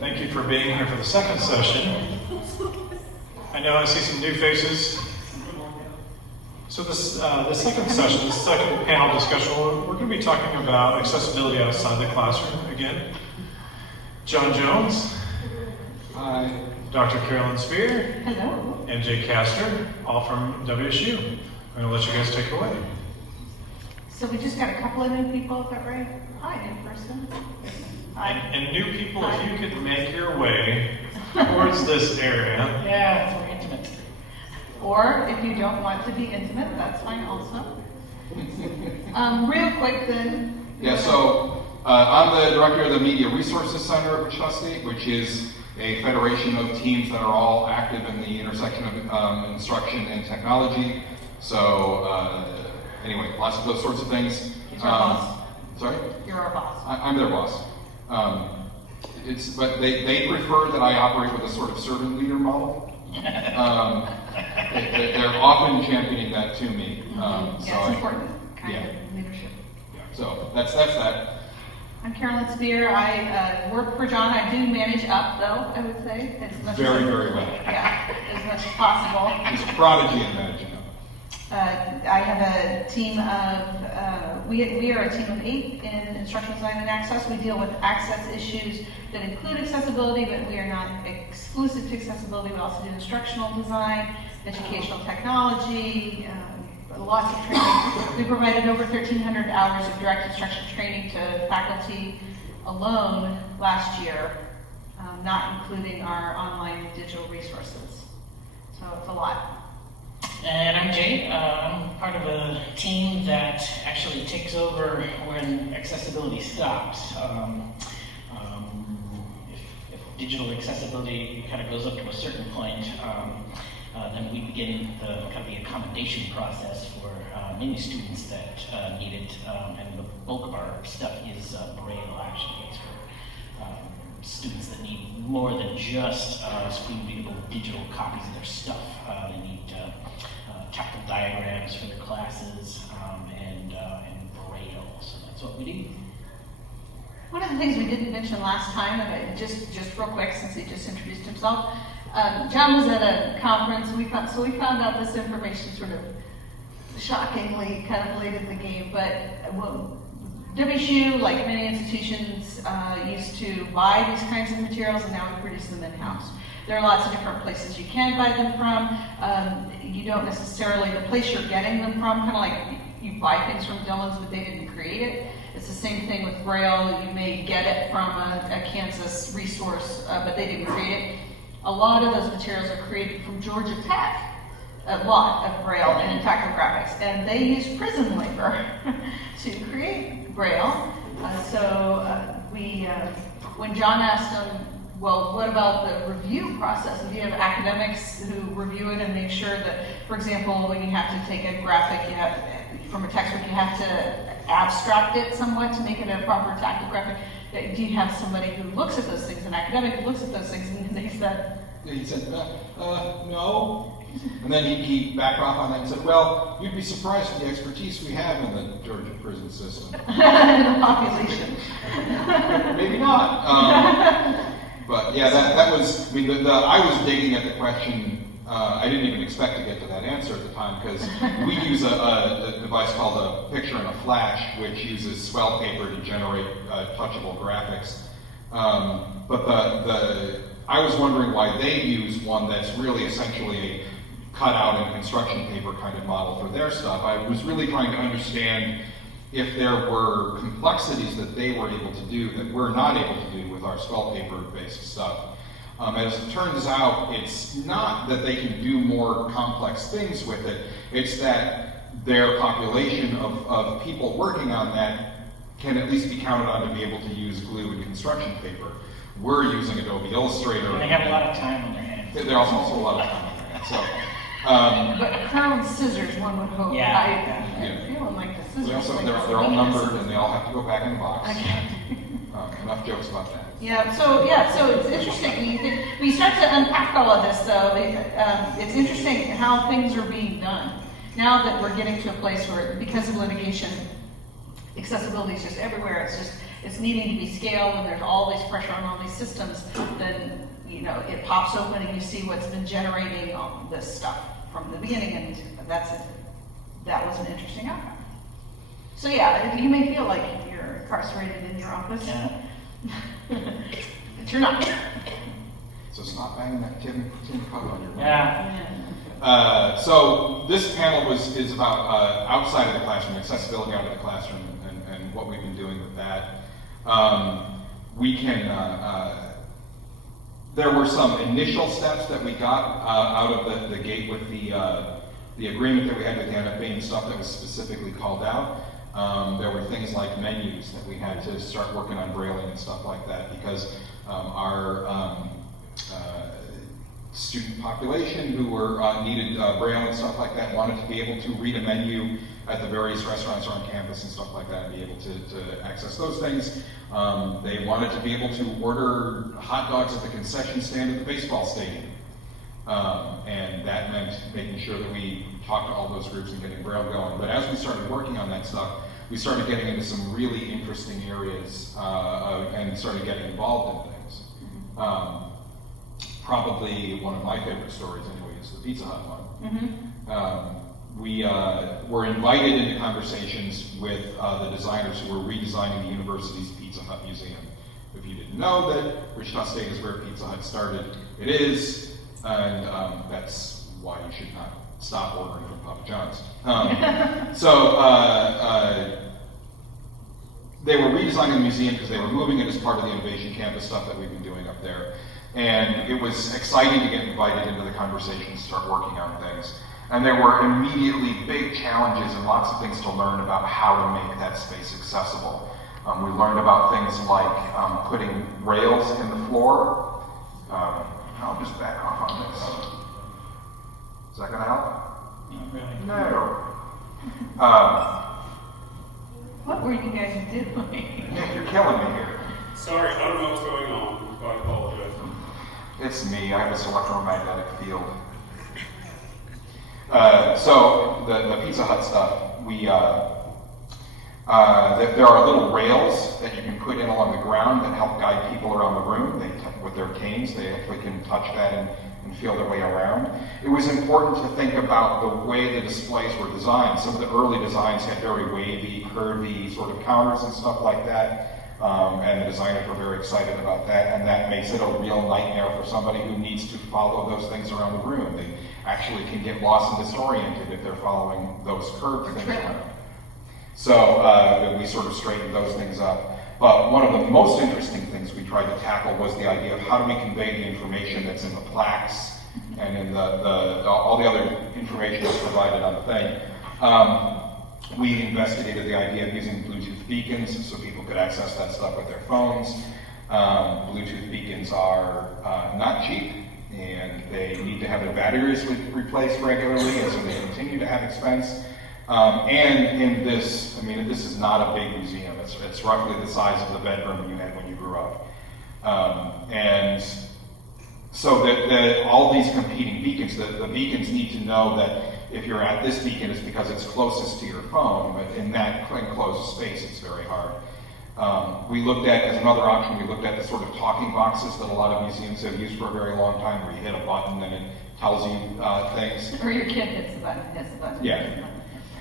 Thank you for being here for the second session. I know I see some new faces. So this the second session, the second panel discussion, we're going to be talking about accessibility outside the classroom again. John Jones. Hi. Dr. Carolyn Speer. Hello. And Jay Castor, all from WSU. I'm going to let you guys take it away. So we just got a couple of new people, is that right? Hi, new person. Hi. And new people, if you could make your way towards this area. Yeah, it's more intimate. Or if you don't want to be intimate, that's fine also. Real quick then. Yeah, so I'm the director of the Media Resources Center at Wichita State, which is a federation of teams that are all active in the intersection of instruction and technology. So anyway, lots of those sorts of things. He's our boss. Sorry? You're our boss. I'm their boss. But they prefer that I operate with a sort of servant leader model. They're often championing that to me. Yeah, so it's important kind of leadership. Yeah, so that's that. I'm Carolyn Speer. I work for John. I do manage up, though, I would say. As much Very, as, very well. Yeah, as much as possible. He's a prodigy in managing up. I have a team of, we are a team of 8 in instructional design and access. We deal with access issues that include accessibility, but we are not exclusive to accessibility. We also do instructional design, educational technology, lots of training. We provided over 1,300 hours of direct instruction training to faculty alone last year, not including our online digital resources. So it's a lot. And I'm Jay. I'm part of a team that actually takes over when accessibility stops. If digital accessibility kind of goes up to a certain point, then we begin the kind of the accommodation process for many students that need it. And the bulk of our stuff is Braille, actually. It's for students that need more than just screen-readable digital copies of their stuff. They need tactile diagrams for their classes and Braille. So that's what we do. One of the things we didn't mention last time, and just real quick, since he just introduced himself, John was at a conference. We found out this information sort of shockingly kind of late in the game. But WSU, like many institutions, used to buy these kinds of materials, and now we produce them in-house. There are lots of different places you can buy them from. You don't necessarily, the place you're getting them from, kind of like you buy things from Dillon's, but they didn't create it. It's the same thing with Braille. You may get it from a Kansas resource, but they didn't create it. A lot of those materials are created from Georgia Tech, a lot of Braille and tactographics, and they use prison labor to create Braille. When John asked him, well, what about the review process? Do you have academics who review it and make sure that, for example, when you have to take a graphic, from a textbook, you have to abstract it somewhat to make it a proper tactographic? Do you have somebody who looks at those things, an academic who looks at those things, and they said, Yeah, he said, no. And then he backed off on that and said, well, you'd be surprised at the expertise we have in the Georgia prison system. the population. Maybe not. But yeah, that was, I mean, I was digging at the question. I didn't even expect to get to that answer at the time, because we use a device called a picture in a flash, which uses swell paper to generate touchable graphics. But I was wondering why they use one that's really essentially a cutout in construction paper kind of model for their stuff. I was really trying to understand if there were complexities that they were able to do that we're not able to do with our swell paper-based stuff. As it turns out, it's not that they can do more complex things with it, it's that their population of people working on that can at least be counted on to be able to use glue and construction paper. We're using Adobe Illustrator. And they have a lot of time on their hands. There's also a lot of time on their hands. So, but Carolyn scissors, one would hope. Yeah. I'm feeling like the scissors. they're all numbered and they all have to go back in the box. Okay. Enough jokes about that. So it's interesting. When you start to unpack all of this, though, it's interesting how things are being done. Now that we're getting to a place where, because of litigation, accessibility is just everywhere. It's just it's needing to be scaled and there's all this pressure on all these systems, then, you know, it pops open and you see what's been generating all this stuff from the beginning, and that was an interesting outcome. So yeah, you may feel like you're incarcerated in your office. Yeah. But you're not. So stop banging that tin cup on your Yeah. So this panel is about outside of the classroom, accessibility out of the classroom, and what we've been doing with that. We can. There were some initial steps that we got out of the gate with the agreement that we had with the NFB and stuff that was specifically called out. There were things like menus that we had to start working on brailing and stuff like that, because our student population who were needed braille and stuff like that wanted to be able to read a menu at the various restaurants on campus and stuff like that, and be able to access those things. They wanted to be able to order hot dogs at the concession stand at the baseball stadium. And that meant making sure that we talked to all those groups and getting braille going. But as we started working on that stuff, we started getting into some really interesting areas and started getting involved in things. Probably one of my favorite stories anyway is the Pizza Hut one. We were invited into conversations with the designers who were redesigning the university's Pizza Hut museum. If you didn't know that Wichita State is where Pizza Hut started, it is, and that's why you should not stop ordering from Papa John's. They were redesigning the museum because they were moving it as part of the Innovation Campus stuff that we've been doing up there. And it was exciting to get invited into the conversation to start working on things. And there were immediately big challenges and lots of things to learn about how to make that space accessible. We learned about things like putting rails in the floor. I'll just back off on this. Is that going to help? Not really. No. What were you guys doing? Nick, you're killing me here. Sorry, I don't know what's going on. I apologize. It's me. I have this electromagnetic field. So the Pizza Hut stuff, there are little rails that you can put in along the ground that help guide people around the room. With their canes, they actually can touch that and feel their way around. It was important to think about the way the displays were designed. Some of the early designs had very wavy, curvy sort of counters and stuff like that. And the designers were very excited about that, and that makes it a real nightmare for somebody who needs to follow those things around the room. They actually can get lost and disoriented if they're following those curved things around. So we sort of straightened those things up. But one of the most interesting things we tried to tackle was the idea of how do we convey the information that's in the plaques and in all the other information that's provided on the thing. We investigated the idea of using Bluetooth beacons so people could access that stuff with their phones. Bluetooth beacons are not cheap, and they need to have their batteries replaced regularly, and so they continue to have expense. And in this, I mean, this is not a big museum. It's roughly the size of the bedroom you had when you grew up. And so that all these competing beacons, the beacons need to know that if you're at this beacon, it's because it's closest to your phone, but in that enclosed space, it's very hard. We looked at, as another option, we looked at the sort of talking boxes that a lot of museums have used for a very long time, where you hit a button and it tells you things. Or your kid hits the button. Yeah.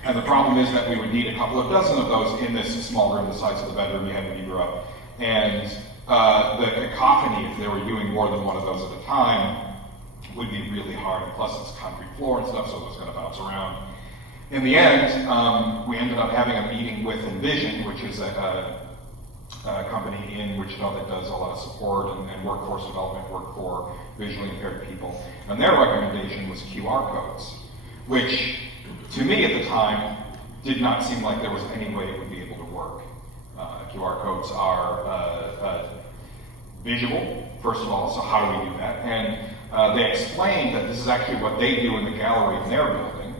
And the problem is that we would need a couple of dozen of those in this small room the size of the bedroom you had when you grew up. And the cacophony, if they were doing more than one of those at a time, would be really hard. And plus it's concrete floor and stuff, so it was going to bounce around. In the end, we ended up having a meeting with Envision, which is a company in Wichita that does a lot of support and workforce development work for visually impaired people. And their recommendation was QR codes, which to me at the time did not seem like there was any way it would be able to work. QR codes are visual, first of all, so how do we do that? And they explained that this is actually what they do in the gallery in their building,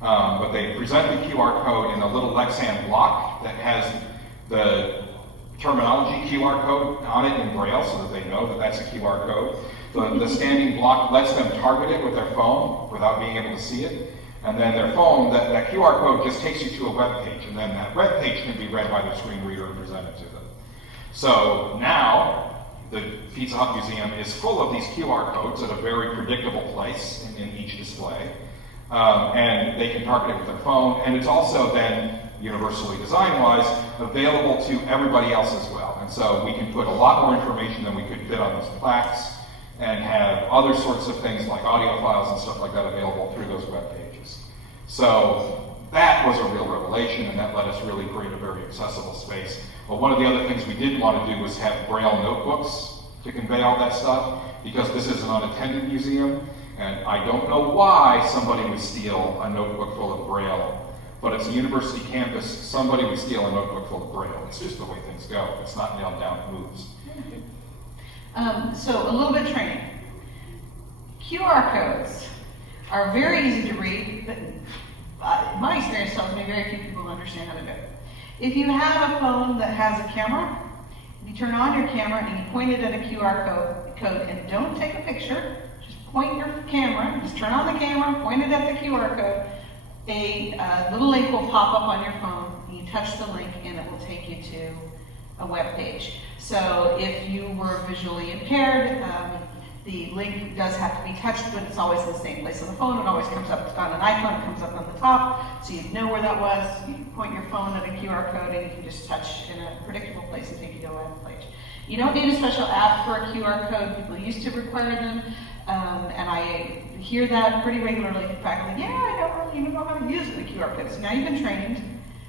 but they present the QR code in a little Lexan block that has the terminology QR code on it in Braille so that they know that that's a QR code. The standing block lets them target it with their phone without being able to see it. And then their phone, that QR code just takes you to a web page, and then that web page can be read by their screen reader and presented to them. So now, the Pizza Hut Museum is full of these QR codes at a very predictable place in each display. And they can target it with their phone, and it's also then, universally design-wise, available to everybody else as well. And so we can put a lot more information than we could fit on those plaques, and have other sorts of things like audio files and stuff like that available through those web pages. So that was a real revelation, and that let us really create a very accessible space. But one of the other things we didn't want to do was have Braille notebooks to convey all that stuff, because this is an unattended museum, and I don't know why somebody would steal a notebook full of Braille, but it's a university campus, somebody would steal a notebook full of Braille. It's just the way things go. If it's not nailed down, it moves. So a little bit of training. QR codes are very easy to read, but my experience tells me very few people understand how to do it. If you have a phone that has a camera, you turn on your camera and you point it at a QR code and don't take a picture, just point your camera, just turn on the camera, point it at the QR code, a little link will pop up on your phone, and you touch the link and it will take you to a web page. So if you were visually impaired, the link does have to be touched, but it's always in the same place on the phone. It always comes up on an iPhone, it comes up on the top, so you know where that was. You point your phone at a QR code and you can just touch in a predictable place and take you to a web page. You don't need a special app for a QR code. People used to require them, and I hear that pretty regularly from faculty. Yeah, I don't really even know how to use the QR code. So now you've been trained.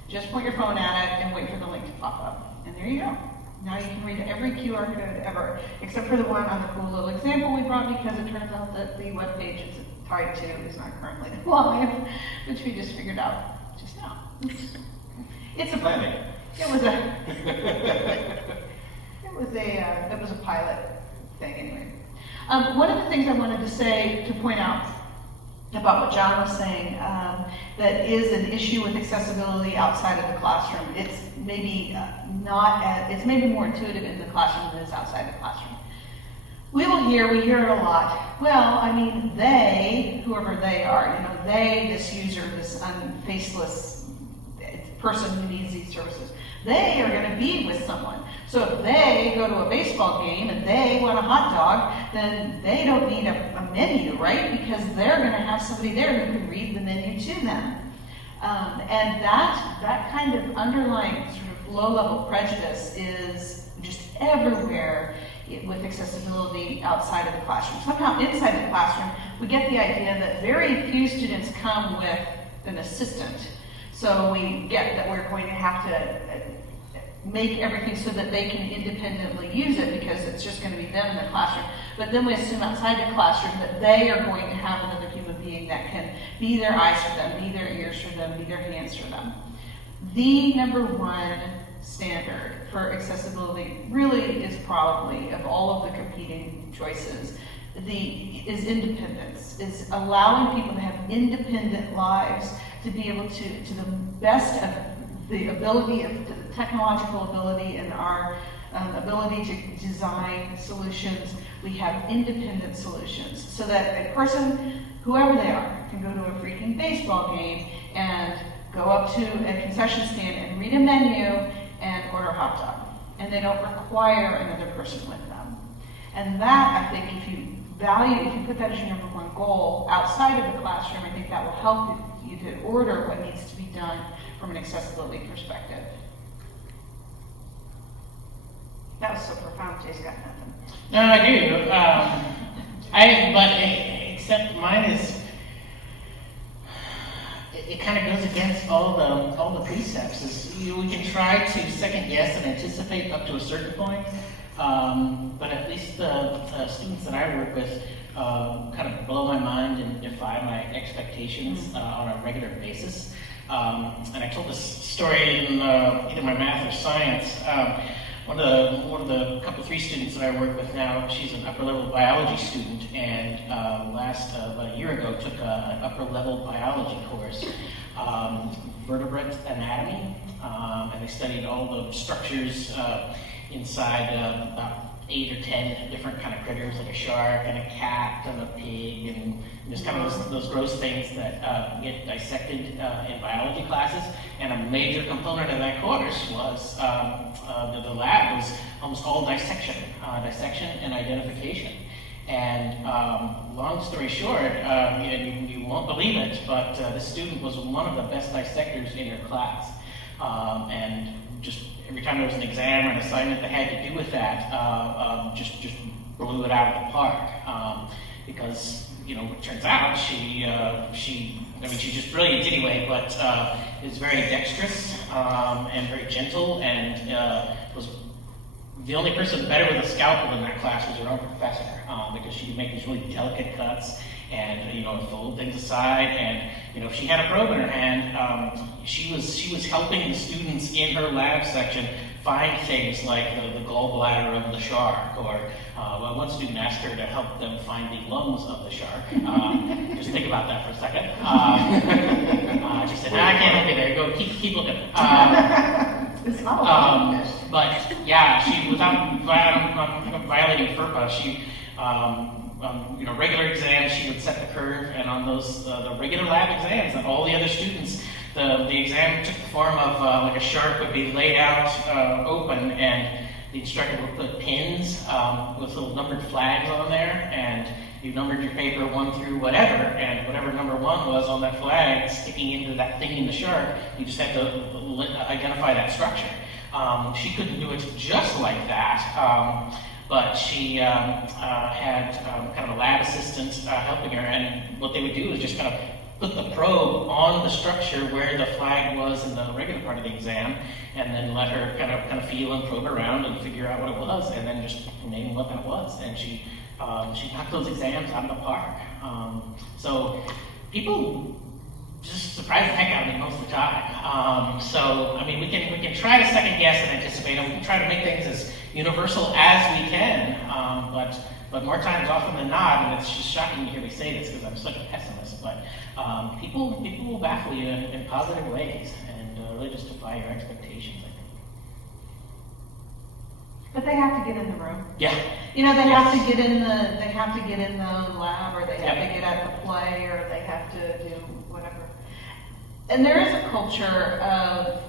Just point your phone at it and wait for the link to pop up. And there you go. Now you can read every QR code ever, except for the one on the cool little example we brought, because it turns out that the web page it's tied to is not currently live, which we just figured out just now. It's a planning. It was a pilot thing anyway. One of the things I wanted to point out about what John was saying, that is an issue with accessibility outside of the classroom. It's maybe it's maybe more intuitive in the classroom than it is outside the classroom. We hear it a lot. Well, I mean, they, whoever they are, this user, this faceless person who needs these services, they are going to be with someone. So if they go to a baseball game and they want a hot dog, then they don't need a menu, right? Because they're going to have somebody there who can read the menu to them. And that kind of underlying sort of low-level prejudice is just everywhere with accessibility outside of the classroom. Somehow inside the classroom, we get the idea that very few students come with an assistant. So we get that we're going to have to make everything so that they can independently use it because it's just going to be them in the classroom. But then we assume outside the classroom that they are going to have another human being that can be their eyes for them, be their ears for them, be their hands for them. The number one standard for accessibility really is probably, of all of the competing choices, is independence, is allowing people to have independent lives, to be able to the best of the ability of the technological ability and our ability to design solutions, we have independent solutions so that a person, whoever they are, can go to a freaking baseball game and go up to a concession stand and read a menu and order a hot dog. And they don't require another person with them. And that, I think, if you put that as your number one goal outside of the classroom, I think that will help you to order what needs to be done from an accessibility perspective. That was so profound, Jay's got nothing. No, I do. Except mine is, it kind of goes against all the precepts. We can try to second guess and anticipate up to a certain point, but at least the students that I work with kind of blow my mind and defy my expectations on a regular basis. And I told this story in either my math or science. One of the couple 3 students that I work with now, she's an upper level biology student, and about a year ago took an upper level biology course, vertebrate anatomy, and they studied all the structures inside about 8 or 10 different kind of critters, like a shark and a cat and a pig, and just kind of those gross things that get dissected in biology classes. And a major component of that course was the lab was almost all dissection and identification. And long story short, you won't believe it, but this student was one of the best dissectors in her class. And just every time there was an exam or an assignment that had to do with that, just blew it out of the park. Because, it turns out she's just brilliant anyway, but is very dexterous and very gentle, and was the only person better with a scalpel in that class was her own professor, because she could make these really delicate cuts and fold things aside. And if she had a probe in her hand, she was helping the students in her lab section find things like the gallbladder of the shark, or one student asked her to help them find the lungs of the shark. Just think about that for a second. She said, "I can't help you there. Go keep looking." But yeah, she, without violating FERPA, she, regular exams, she would set the curve, and on those, the regular lab exams, and all the other students, the exam took the form of, like a shark would be laid out open, and the instructor would put pins with little numbered flags on there, and you numbered your paper 1 through whatever, and whatever number 1 was on that flag sticking into that thing in the shark, you just had to identify that structure. She couldn't do it just like that, but she had kind of a lab assistant helping her, and what they would do is just kind of put the probe on the structure where the flag was in the regular part of the exam, and then let her kind of feel and probe around and figure out what it was, and then just name what that was. And she knocked those exams out of the park. So people just surprise the heck out of me most of the time. So I mean, we can try to second guess and anticipate, and we can try to make things as universal as we can. But more times often than not, and it's just shocking to hear me say this because I'm such a pessimist, but people will baffle you in positive ways and really just defy your expectations, I think. But they have to get in the room. Yeah. They have to get in the lab, or they have to get at the play, or they have to do whatever. And there is a culture of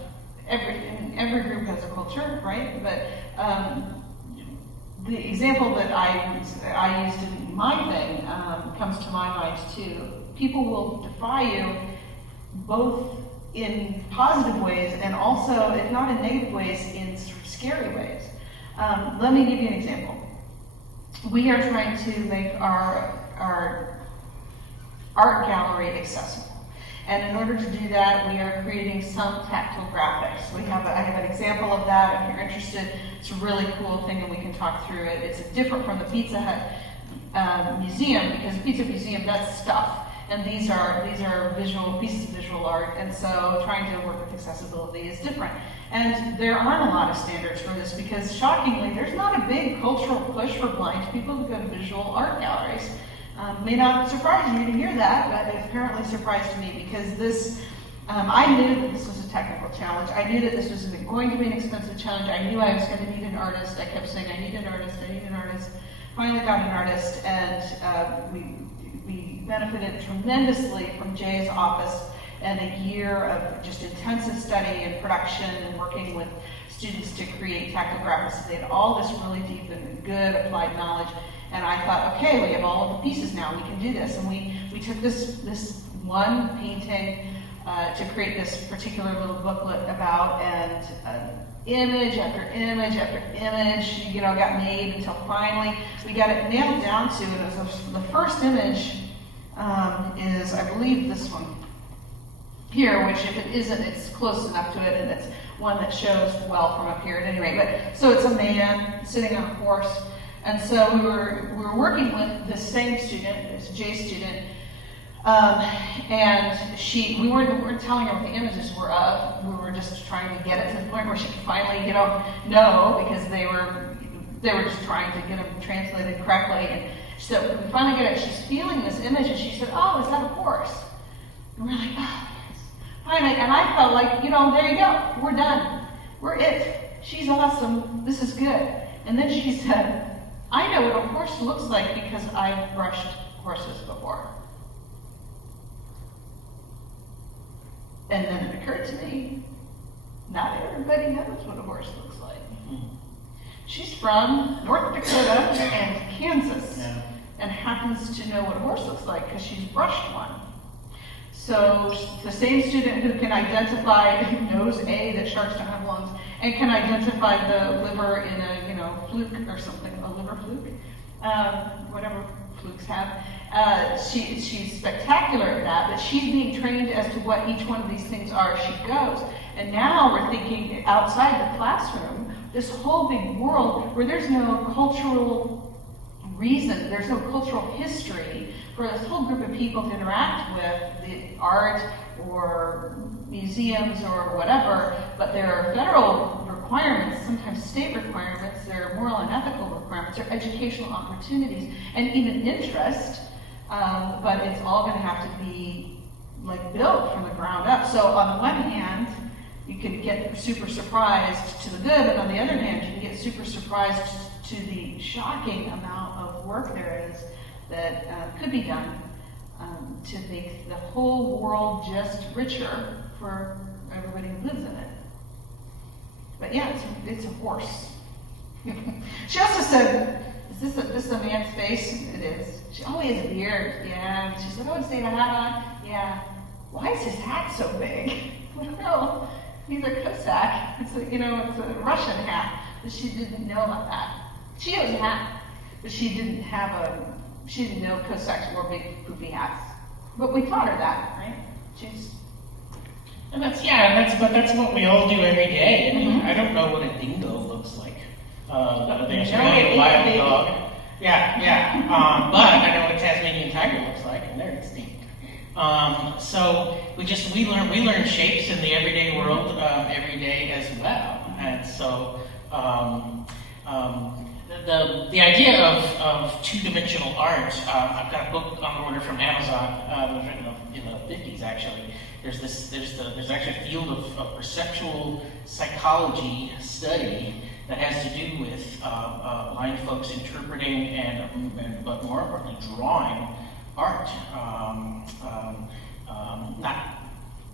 every group has a culture, right? But the example that I used in my thing comes to my mind too. People will defy you both in positive ways and also, if not in negative ways, in sort of scary ways. Let me give you an example. We are trying to make our art gallery accessible. And in order to do that, we are creating some tactile graphics. I have an example of that if you're interested. It's a really cool thing and we can talk through it. It's different from the Pizza Hut museum, because the Pizza Museum does stuff. And these are visual pieces of visual art, and so trying to work with accessibility is different. And there aren't a lot of standards for this because, shockingly, there's not a big cultural push for blind people to go to visual art galleries. May not surprise you to hear that, but it apparently surprised me because this, I knew that this was a technical challenge. I knew that this was going to be an expensive challenge. I knew I was going to need an artist. I kept saying, I need an artist, I need an artist. Finally got an artist, and we benefited tremendously from Jay's office and a year of just intensive study and production and working with students to create tactile graphics. They had all this really deep and good applied knowledge. And I thought, okay, we have all of the pieces now, we can do this. And we took this one painting to create this particular little booklet about, and image after image after image, got made until finally we got it nailed down to, and it was the first image is, I believe, this one here, which if it isn't, it's close enough to it, and it's one that shows well from up here at any rate. But so it's a man sitting on a horse. And so we were working with this same student, this J student, and we weren't telling her what the images were of. We were just trying to get it to the point where she could finally, know, because they were just trying to get them translated correctly. And so we finally get it. She's feeling this image, and she said, "Oh, is that a horse?" And we're like, "Oh, yes." Finally, and I felt like, there you go. We're done. We're it. She's awesome. This is good. And then she said, horse looks like because I've brushed horses before. And then it occurred to me, not everybody knows what a horse looks like. She's from North Dakota and Kansas, and happens to know what a horse looks like because she's brushed one. So the same student who can identify, knows A, that sharks don't have lungs, and can identify the liver in a, fluke or something, a liver fluke, whatever flukes have. She's spectacular at that, but she's being trained as to what each one of these things are as she goes. And now we're thinking outside the classroom, this whole big world where there's no cultural reason, there's no cultural history for this whole group of people to interact with the art or museums or whatever, but there are federal requirements, sometimes state requirements, there are moral and ethical requirements, there are educational opportunities, and even interest, but it's all going to have to be built from the ground up. So on the one hand, you can get super surprised to the good, and on the other hand, you can get super surprised to the shocking amount of work there is that could be done to make the whole world just richer for everybody who lives in it. But yeah, it's a horse. She also said, is this a man's face? It is. Oh, he has a beard. Yeah. She said, oh, does he have a hat on? Yeah. Why is his hat so big? I don't know. He's a Cossack. It's a Russian hat. But she didn't know about that. She knows a hat, but she didn't know Cossacks wore big poofy hats. But we taught her that, right? That's what we all do every day. I mean, I don't know what a dingo looks like. The Australian wild dog. Yeah. But I know what a Tasmanian tiger looks like, and they're extinct. So we learn shapes in the everyday world every day as well, and so the idea of two-dimensional art. I've got a book on order from Amazon. It was written in the 50s actually. There's actually a field of perceptual psychology study that has to do with blind folks interpreting but more importantly drawing art. Not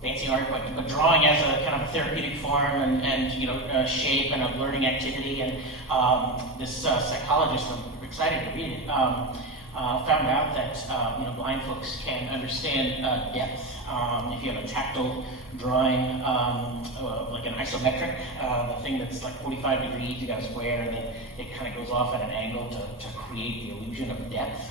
fancy art, but drawing as a kind of a therapeutic form and shape and a learning activity. And this psychologist, I'm excited to read it, found out that blind folks can understand depth. If you have a tactile drawing, like an isometric, the thing that's like 45 degrees, you got a square, and then it kind of goes off at an angle to create the illusion of depth.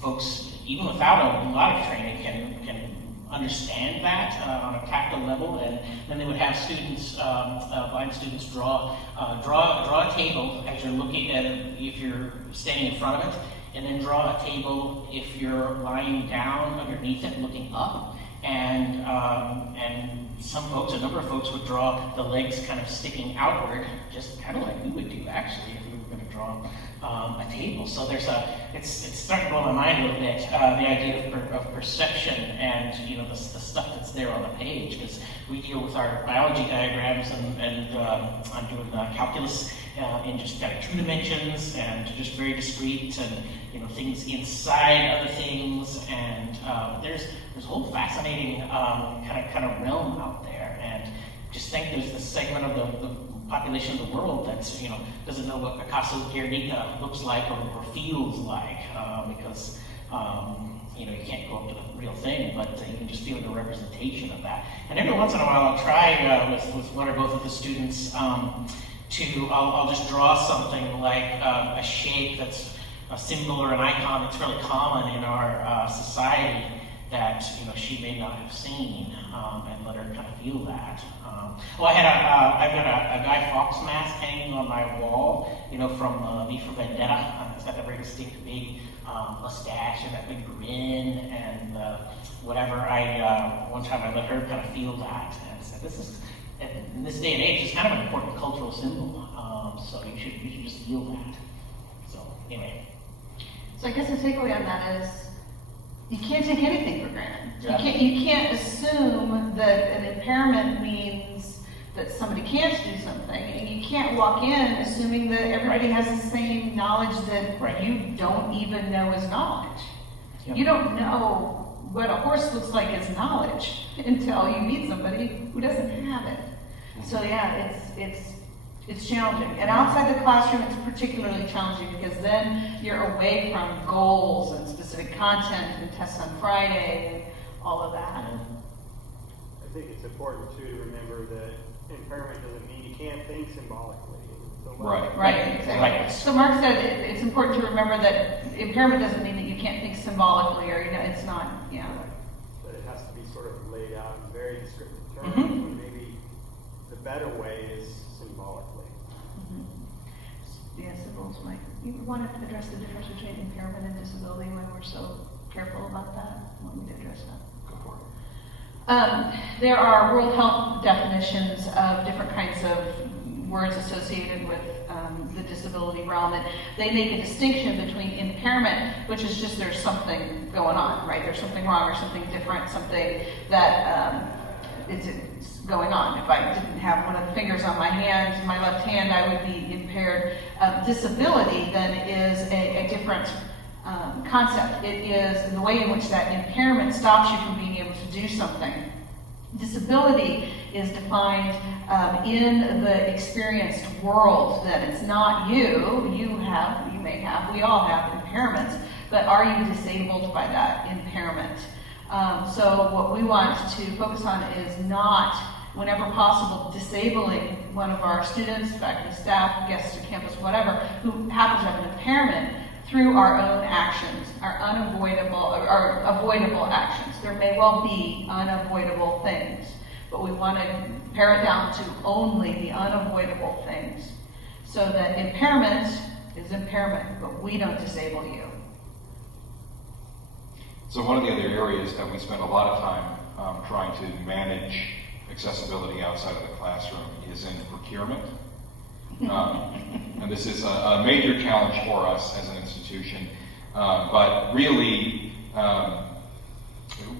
Folks, even without a lot of training, can understand that on a tactile level, and then they would have students, blind students, draw a table as you're looking at it if you're standing in front of it, and then draw a table if you're lying down underneath it looking up, and a number of folks would draw the legs kind of sticking outward, just kind of like we would do actually if we were going to draw a table. So it's starting to blow my mind a little bit, the idea of perception and the stuff that's there on the page, because we deal with our biology diagrams and I'm doing calculus in just kind of 2 dimensions and just very discrete and things inside other things, and there's a whole fascinating kind of realm out there. And just think there's this segment of the population of the world that's doesn't know what Picasso's Guernica looks like or feels like, because you can't go up to the real thing, but you can just feel the representation of that. And every once in a while I'll try with one or both of the students I'll just draw something like a shape that's a symbol or an icon that's really common in our society that she may not have seen, and let her kind of feel that. I've got a Guy Fawkes mask hanging on my wall, from V for Vendetta. It's got that very distinct big mustache and that big grin and whatever. One time I let her kind of feel that, and said, "This is in this day and age, it's kind of an important cultural symbol. So you should just feel that." So anyway. So I guess the takeaway on that is you can't take anything for granted. Yeah. You can't assume that an impairment means that somebody can't do something, and you can't walk in assuming that everybody has the same knowledge that you don't even know is knowledge. Yep. You don't know what a horse looks like as knowledge until you meet somebody who doesn't have it. So yeah, it's challenging. And outside the classroom, it's particularly challenging because then you're away from goals and specific content and tests on Friday and all of that. I think it's important too to remember that impairment doesn't mean you can't think symbolically. Right, exactly. So Mark said it's important to remember that impairment doesn't mean that you can't think symbolically, or it's not, But it has to be sort of laid out in very descriptive terms. Mm-hmm. Maybe the better way is symbolically. Yes, symbols might. You want to address the difference between impairment and disability when we're so careful about that? Want me to address that? Go for it. There are World Health definitions of different kinds of words associated with the disability realm, and they make a distinction between impairment, which is just there's something going on, right? There's something wrong or something different, something that is going on. If I didn't have one of the fingers on my hand, my left hand, I would be impaired. Disability then is a different concept. It is the way in which that impairment stops you from being able to do something. Disability is defined in the experienced world, that it's not you may have, we all have impairments, but are you disabled by that impairment? So what we want to focus on is not, whenever possible, disabling one of our students, faculty, staff, guests to campus, whatever, who happens to have an impairment through our own actions, our unavoidable or avoidable actions. There may well be unavoidable things, but we want to pare it down to only the unavoidable things, so that impairment is impairment, but we don't disable you. So one of the other areas that we spend a lot of time trying to manage accessibility outside of the classroom is in procurement. And this is a major challenge for us as an institution. But really,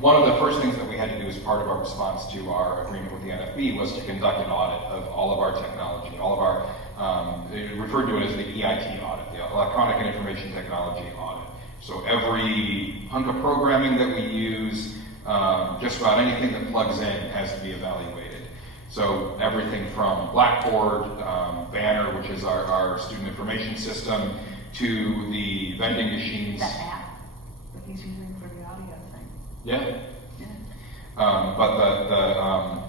one of the first things that we had to do as part of our response to our agreement with the NFB was to conduct an audit of all of our technology, all of our, they referred to it as the EIT audit, the Electronic and Information Technology audit. So every hunk of programming that we use, just about anything that plugs in has to be evaluated. So everything from Blackboard, Banner, which is our student information system, to the vending machines. That app that he's using for the audio thing. Yeah. But the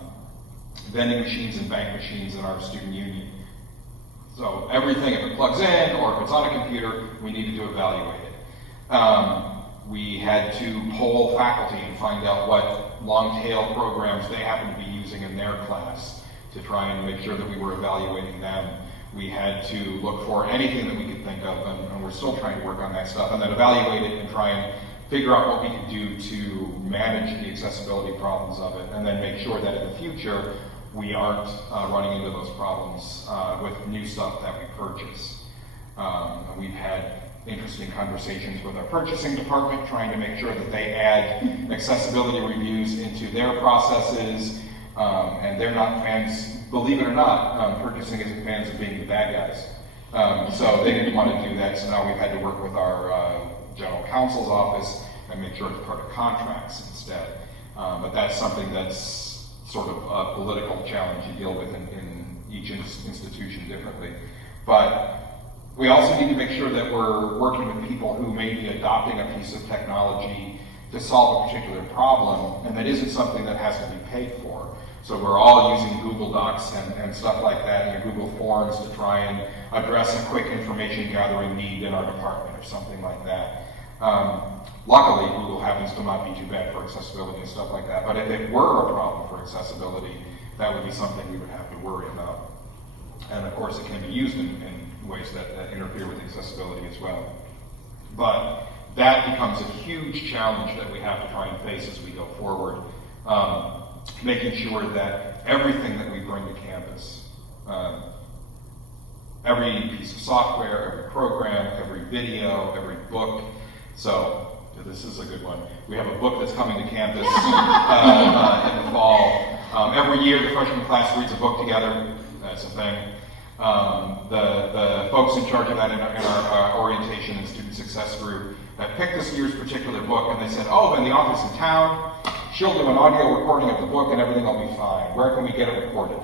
vending machines and bank machines in our student union. So everything, if it plugs in or if it's on a computer, we needed to evaluate it. We had to poll faculty and find out what long-tail programs they happened to be using in their class to try and make sure that we were evaluating them. We had to look for anything that we could think of, and we're still trying to work on that stuff, and then evaluate it and try and figure out what we could do to manage the accessibility problems of it, and then make sure that in the future we aren't running into those problems with new stuff that we purchase. We've had interesting conversations with our purchasing department, trying to make sure that they add accessibility reviews into their processes, and they're not fans, believe it or not, purchasing isn't fans of being the bad guys. So they didn't want to do that, so now we've had to work with our general counsel's office and make sure it's part of contracts instead. But that's something that's sort of a political challenge you deal with in each institution differently. But we also need to make sure that we're working with people who may be adopting a piece of technology to solve a particular problem, and that isn't something that has to be paid for. So we're all using Google Docs and stuff like that, and Google Forms to try and address a quick information gathering need in our department or something like that. Luckily, Google happens to not be too bad for accessibility and stuff like that, but if it were a problem for accessibility, that would be something we would have to worry about. And of course, it can be used in ways that interfere with accessibility as well. But that becomes a huge challenge that we have to try and face as we go forward. Making sure that everything that we bring to campus, every piece of software, every program, every video, every book. So this is a good one. We have a book that's coming to campus in the fall Every year, the freshman class reads a book together. That's a thing. The folks in charge of that in our orientation and student success group picked this year's particular book, and they said, oh, and the author's in town. She'll do an audio recording of the book, and everything will be fine. Where can we get it recorded?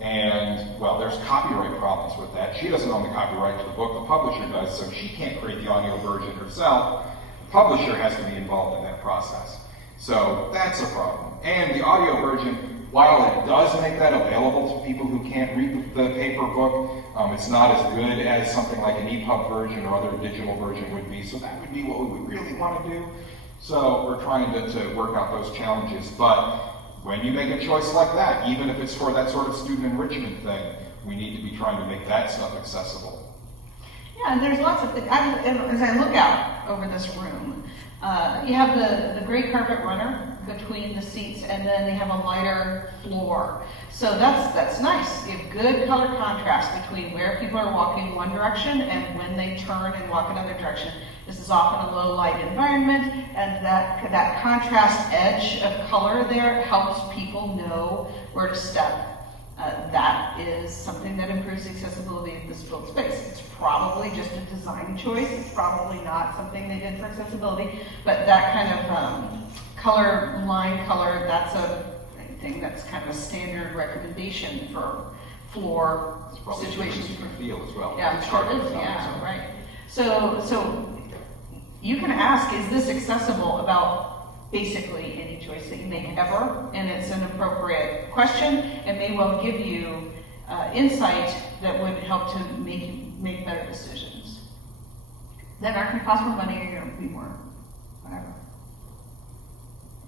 And, well, there's copyright problems with that. She doesn't own the copyright to the book. The publisher does, so she can't create the audio version herself. The publisher has to be involved in that process. So that's a problem. And the audio version, while it does make that available to people who can't read the paper book, it's not as good as something like an EPUB version or other digital version would be. So that would be what we would really want to do. So we're trying to work out those challenges. But when you make a choice like that, even if it's for that sort of student enrichment thing, we need to be trying to make that stuff accessible. Yeah, and there's lots of things. As I look out over this room, you have the gray carpet runner between the seats, and then they have a lighter floor. So that's nice. You have good color contrast between where people are walking one direction and when they turn and walk another direction. This is often a low light environment, and that contrast edge of color there helps people know where to step. That is something that improves the accessibility of this built space. It's probably just a design choice. It's probably not something they did for accessibility, but that kind of line color, that's a thing that's kind of a standard recommendation for floor situations. Feel as well. Yeah, it is. Yeah, right. So you can ask, is this accessible about basically any choice that you make ever? And it's an appropriate question and may well give you insight that would help to make better decisions. That aren't going to cost more money, or you're going to be more, whatever.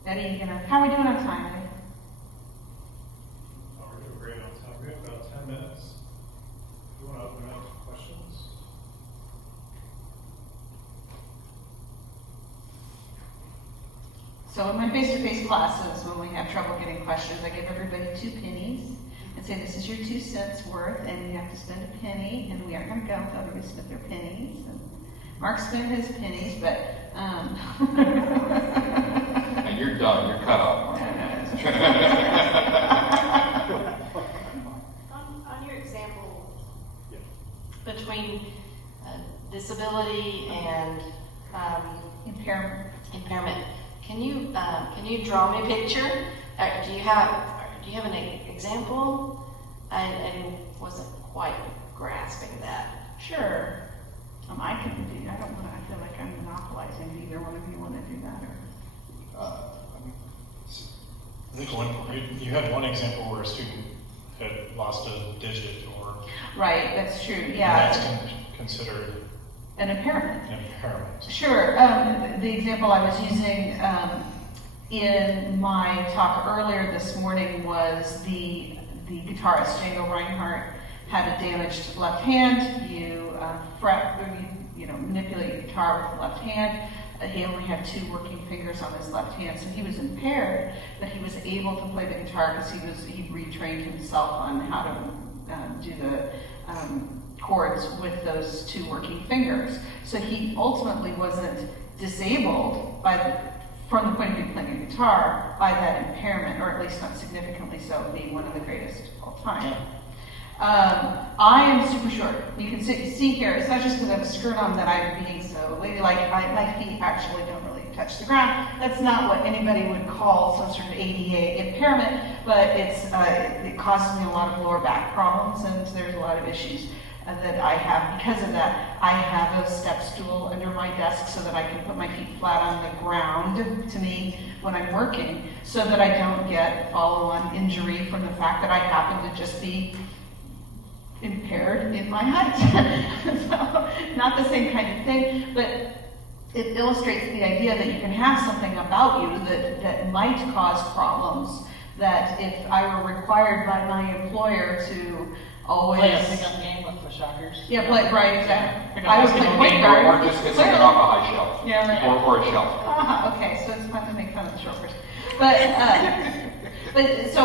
Eddie, how are we doing on time, Eddie? Oh, we're doing great on time. We have about 10 minutes. Do you want to open up to questions? So in my face-to-face classes, when we have trouble getting questions, I give everybody 2 pennies and say, this is your 2 cents worth, and you have to spend a penny, and we aren't going to go until everybody spent their pennies. And Mark spent his pennies, but... And you're done. You're cut off. On your example, between disability and impairment, can you draw me a picture? Do you have an example? I wasn't quite grasping that. Sure. I can do that. I feel like I'm monopolizing. Either one of you want to do that? I think you had one example where a student had lost a digit, or Right, that's true. Yeah. that's considered An impairment. an impairment. Sure. The example I was using in my talk earlier this morning was the guitarist Django Reinhardt had a damaged left hand. You manipulate your guitar with the left hand. He only had 2 working fingers on his left hand, so he was impaired, but he was able to play the guitar because he retrained himself on how to do the chords with those 2 working fingers. So he ultimately wasn't disabled from the point of view of playing a guitar by that impairment, or at least not significantly so, being one of the greatest of all time. I am super short. You can see here, it's not just because I have a skirt on that I'm being so ladylike. My feet actually don't really touch the ground. That's not what anybody would call some sort of ADA impairment, but it causes me a lot of lower back problems, and there's a lot of issues that I have because of that. I have a step stool under my desk so that I can put my feet flat on the ground, to me, when I'm working, so that I don't get follow-on injury from the fact that I happen to just be impaired in my height. So, not the same kind of thing, but it illustrates the idea that you can have something about you that might cause problems, that if I were required by my employer to always... Play a pickup game with the shockers. Yeah, right, exactly. Pickup I was basketball like, game, wait, Or just get something off a high shelf. Yeah, right. Or a shelf. Okay, so it's fun to make fun of the shoulders. But so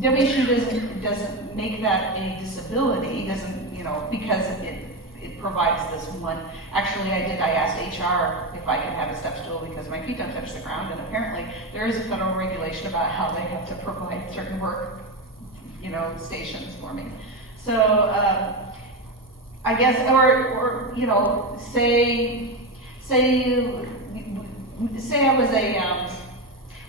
WSU doesn't make that a disability, doesn't, because it it provides this one. Actually, I asked HR if I can have a step stool because my feet don't touch the ground, and apparently there is a federal regulation about how they have to provide certain work, stations for me. So I guess, or say I was a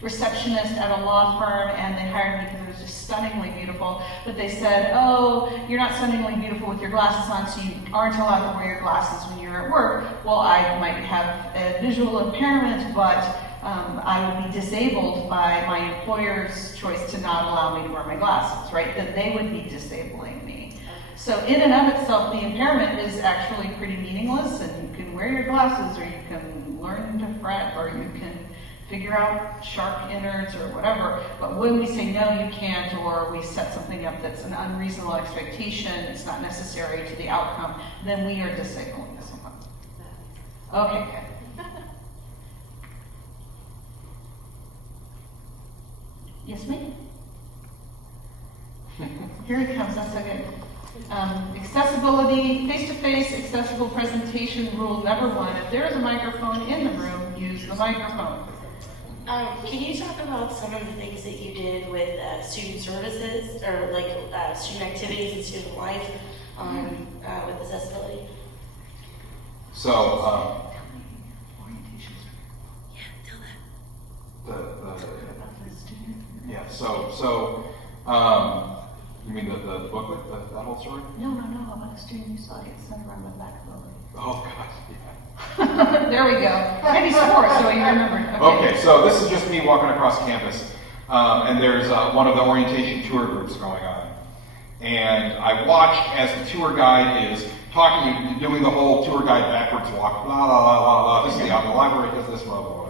receptionist at a law firm and they hired me because it was just stunningly beautiful, but they said, oh, you're not stunningly beautiful with your glasses on, so you aren't allowed to wear your glasses when you're at work. Well, I might have a visual impairment, but I would be disabled by my employer's choice to not allow me to wear my glasses, right? Then they would be disabling me. So in and of itself, the impairment is actually pretty meaningless, and you can wear your glasses, or you can learn to fret, or you can figure out shark innards or whatever. But when we say no, you can't, or we set something up that's an unreasonable expectation, it's not necessary to the outcome, then we are disabling someone. Okay, good. Yes, ma'am? Here it comes, that's so good. Accessibility, face-to-face accessible presentation rule number 1. If there is a microphone in the room, use the microphone. Can you talk about some of the things that you did with student services, or like student activities and student life with accessibility? So, you mean the booklet, that whole story? No, about the student you saw get sent around the back of the building. Oh, God, yeah. There we go. Maybe score, so you remember. Okay, so this is just me walking across campus, and there's one of the orientation tour groups going on. And I watched as the tour guide is talking, doing the whole tour guide backwards walk, blah, blah, blah, blah, blah. This is the library does this, blah, blah,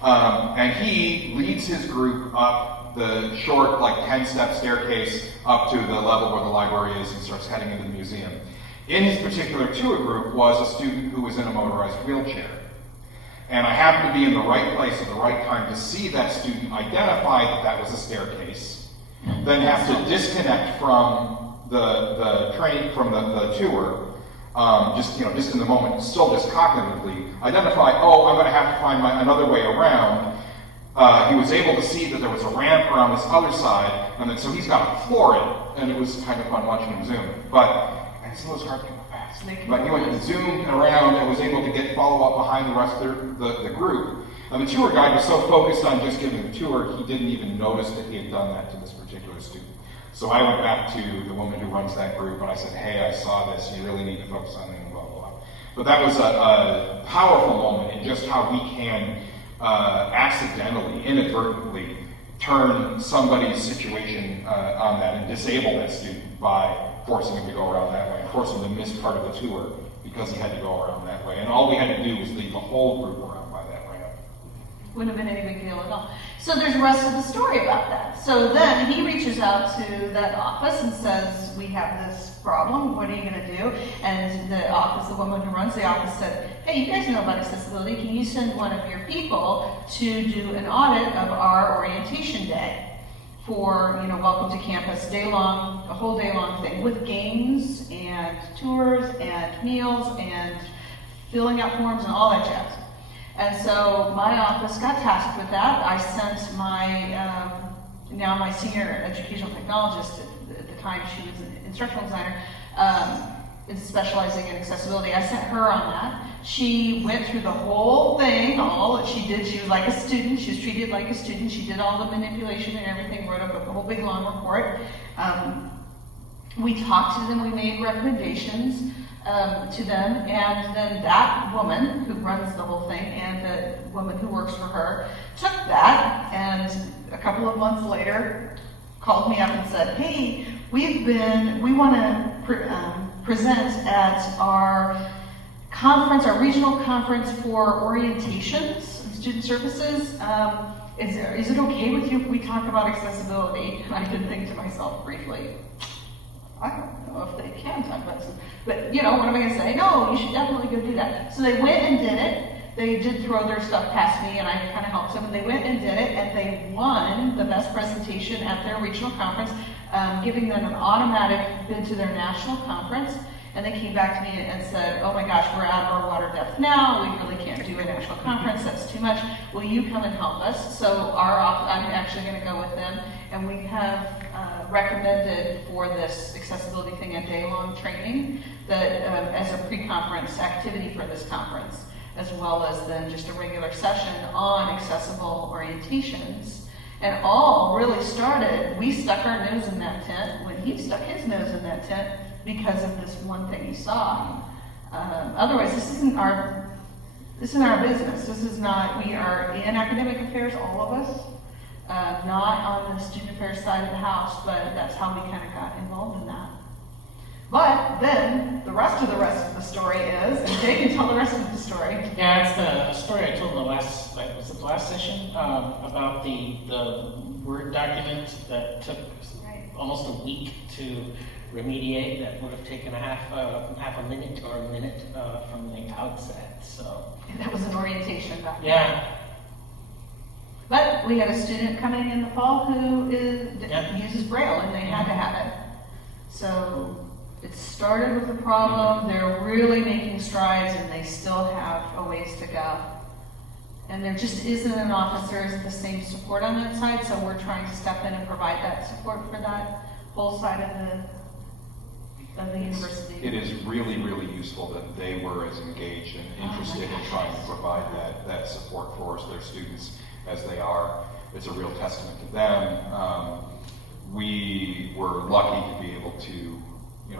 blah. And he leads his group up the short, 10-step staircase up to the level where the library is and starts heading into the museum. In his particular tour group was a student who was in a motorized wheelchair. And I happened to be in the right place at the right time to see that student identify that was a staircase, then have to disconnect from the train, from the tour, just in the moment, still just cognitively identify, I'm going to have to find another way around. He was able to see that there was a ramp around this other side, and then so he's got to floor it, and it was kind of fun watching him zoom. And still was hard to go fast. But he went and zoomed around and was able to follow up behind the rest of the group. And the tour guide was so focused on just giving the tour, he didn't even notice that he had done that to this particular student. So I went back to the woman who runs that group and I said, hey, I saw this, you really need to focus on it, blah, blah, blah. But that was a powerful moment in just how we can accidentally, inadvertently, turn somebody's situation on that and disable that student by forcing him to go around that way, forcing him to miss part of the tour because he had to go around that way. And all we had to do was leave the whole group around by that ramp. Wouldn't have been any big deal at all. So there's the rest of the story about that. So then he reaches out to that office and says, we have this problem, what are you going to do? And the office, the woman who runs the office said, hey, you guys know about accessibility, can you send one of your people to do an audit of our orientation day for, welcome to campus, a whole day long thing with games and tours and meals and filling out forms and all that jazz. And so my office got tasked with that. I sent now my senior educational technologist, at the time she was an instructional designer, is specializing in accessibility. I sent her on that. She went through the whole thing, all that she did. She was like a student. She was treated like a student. She did all the manipulation and everything, wrote up a whole big long report. We talked to them. We made recommendations to them, and then that woman who runs the whole thing and the woman who works for her took that, and a couple of months later called me up and said, hey, we want to present at our conference, our regional conference for orientations and student services. Is it okay with you if we talk about accessibility? And I did think to myself briefly, I don't know if they can talk about this, but what am I going to say? No, you should definitely go do that. So they went and did it. They did throw their stuff past me, and I kind of helped them. And they went and did it, and they won the best presentation at their regional conference, giving them an automatic bid to their national conference. And they came back to me and said, oh my gosh, we're out of our water depth now. We really can't do a national conference. That's too much. Will you come and help us? So I'm actually going to go with them. And we have recommended for this accessibility thing a day-long training that as a pre-conference activity for this conference, as well as then just a regular session on accessible orientations. And all really started, we stuck our nose in that tent when he stuck his nose in that tent because of this one thing he saw. Otherwise, this isn't our business. This is not, we are in academic affairs, all of us, not on the student affairs side of the house, but that's how we kind of got involved in that. But then the rest of the story is, and Jay can tell the rest of the story. Yeah, it's the story I told in the last, was it the last session? About the Word document that took almost a week to remediate. That would have taken half a minute or a minute from the outset. So And that was an orientation document. yeah. But we had a student coming in the fall who uses Braille, and they had to have it. So it started with a problem. They're really making strides, and they still have a ways to go. And there just isn't an office there isn't the same support on that side, so we're trying to step in and provide that support for that whole side of the university. It is really, really useful that they were as engaged and interested in trying to provide that support for their students as they are. It's a real testament to them. We were lucky to be able to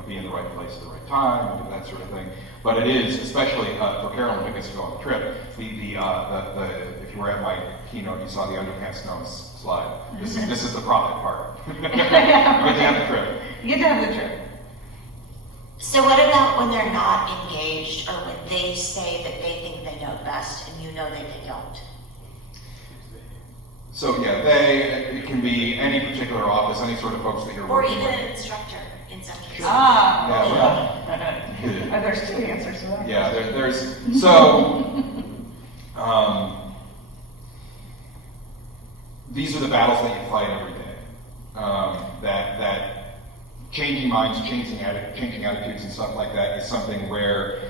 be in the right place at the right time and do that sort of thing. But it is, especially for Carolyn who gets to go on the trip, if you were at my keynote, you saw the underpants nose slide. This is the profit part. You get to have the trip. You get to have the trip. So what about when they're not engaged, or when they say that they think they know best and you know that they don't? So yeah, it can be any particular office, any sort of folks that you're Or working even with. an instructor in some cases. There's two answers to that. Yeah, there's so these are the battles that you fight every day. That changing minds, changing attitudes, and stuff like that is something where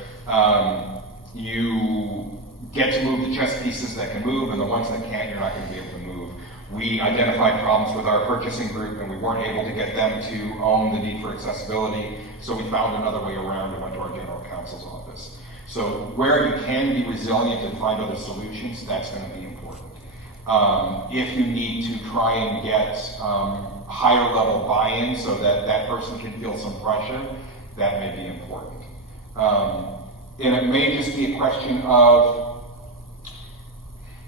you get to move the chess pieces that can move, and the ones that can't, you're not going to be able to move. We identified problems with our purchasing group, and we weren't able to get them to own the need for accessibility, so we found another way around and went to our general counsel's office. So where you can be resilient and find other solutions, that's going to be important. If you need to try and get higher level buy-in so that that person can feel some pressure, that may be important. And it may just be a question of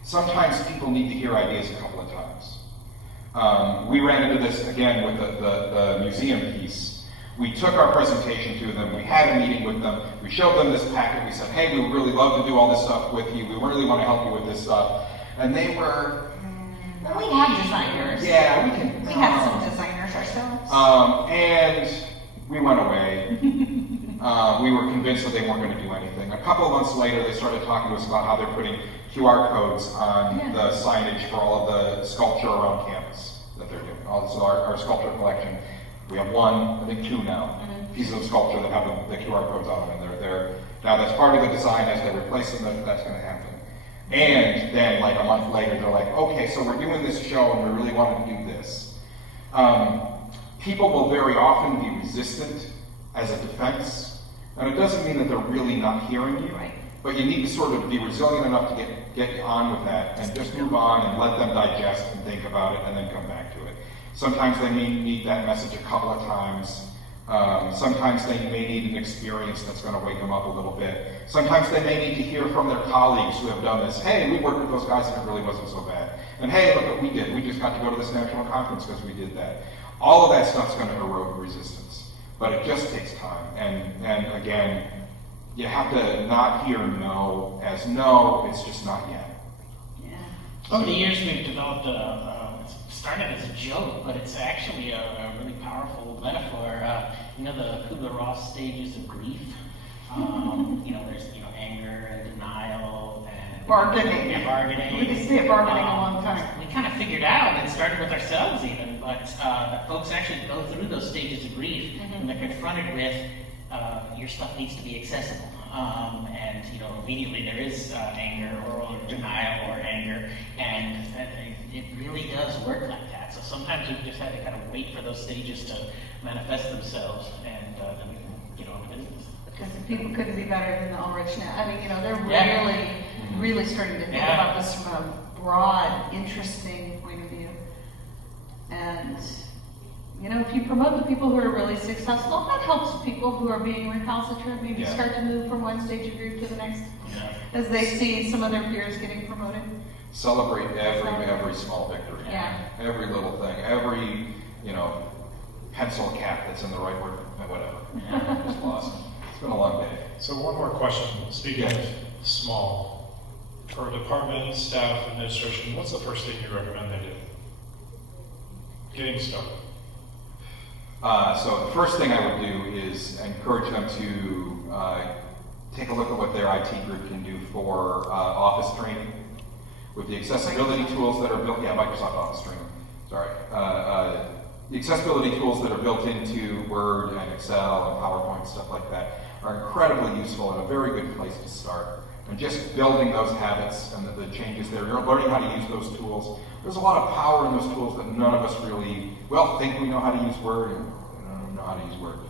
sometimes people need to hear ideas a couple of times. We ran into this again with the museum piece. We took our presentation to them, we had a meeting with them, we showed them this packet, we said, hey, we would really love to do all this stuff with you, we really want to help you with this stuff. And they were... Well, we have designers. Yeah, we can... We have some designers ourselves. And we went away. We were convinced that they weren't going to do anything. A couple of months later, they started talking to us about how they're putting QR codes on the signage for all of the sculpture around campus that they're doing. Also, our sculpture collection, we have one, I think two now, pieces of sculpture that have the QR codes on them, and they're now that's part of the design. As they replace them, that's going to happen. And then, like a month later, they're like, okay, so we're doing this show, and we really want to do this. People will very often be resistant as a defense, and it doesn't mean that they're really not hearing you. Right. But you need to sort of be resilient enough to get on with that and just move on and let them digest and think about it and then come back to it. Sometimes they may need that message a couple of times. Sometimes they may need an experience that's going to wake them up a little bit. Sometimes they may need to hear from their colleagues who have done this. Hey, we worked with those guys and it really wasn't so bad. And hey, look what we did. We just got to go to this national conference because we did that. All of that stuff's going to erode resistance. But it just takes time. And again, you have to not hear no as no, it's just not yet. Yeah. Over the years, we've developed it started as a joke, but it's actually a really powerful metaphor. The Kubler-Ross stages of grief. There's anger and denial and Bargaining. Yeah, bargaining. We could stay at bargaining a long time. We kind of figured out, and started with ourselves even, but that folks actually go through those stages of grief when they're confronted with your stuff needs to be accessible. And immediately there is anger or denial or anger, and it really does work like that. So sometimes we've just had to kind of wait for those stages to manifest themselves, and then we can get on to business. Because the people couldn't be better than the Ulrich now. I mean, they're Yeah. really starting to think Yeah. about this from a broad, interesting point of view. And, if you promote the people who are really successful, that helps people who are being recalcitrant maybe Yeah. start to move from one stage of grief to the next Yeah. as they see some of their peers getting promoted. Celebrate every small victory. Yeah. Every little thing, every, pencil cap that's in the right word, whatever. Just lost. It's been a long day. So one more question. Speaking Yes. of small, for department, staff, administration, what's the first thing you recommend they do? Getting started. So the first thing I would do is encourage them to take a look at what their IT group can do for office training. With the accessibility tools that are built, Microsoft Office training, sorry. The accessibility tools that are built into Word and Excel and PowerPoint, stuff like that, are incredibly useful and a very good place to start. And just building those habits and the changes there, you're learning how to use those tools. There's a lot of power in those tools that none of us really, think we know how to use Word and don't know how to use Word.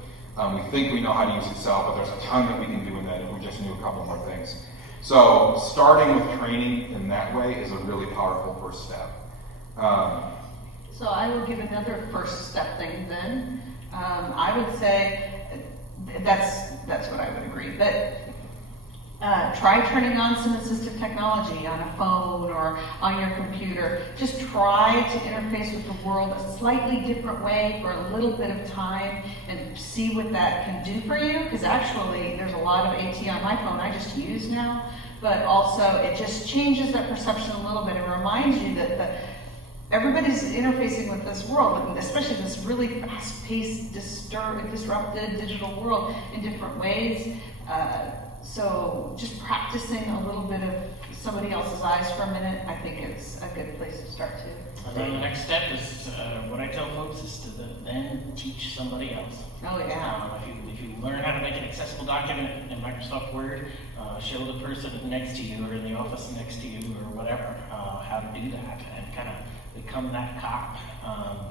We think we know how to use Excel, but there's a ton that we can do in that if we just knew a couple more things. So starting with training in that way is a really powerful first step. So I will give another first step thing then. I would say that's what I would agree. But try turning on some assistive technology on a phone or on your computer. Just try to interface with the world a slightly different way for a little bit of time and see what that can do for you. Because actually, there's a lot of AT on my phone I just use now. But also, it just changes that perception a little bit and reminds you that everybody's interfacing with this world, and especially this really fast-paced, disrupted digital world in different ways. So just practicing a little bit of somebody else's eyes for a minute, I think it's a good place to start too. And then the next step is, what I tell folks is to then teach somebody else. Oh yeah. If you learn how to make an accessible document in Microsoft Word, show the person next to you or in the office next to you or whatever how to do that, and kind of become that cop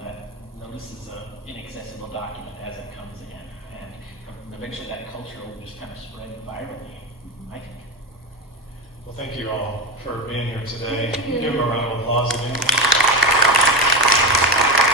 that notices an inaccessible document as it comes in. And eventually that culture will just kind of spread virally, I think. Well, thank you all for being here today. Thank you. Give them a round of applause again.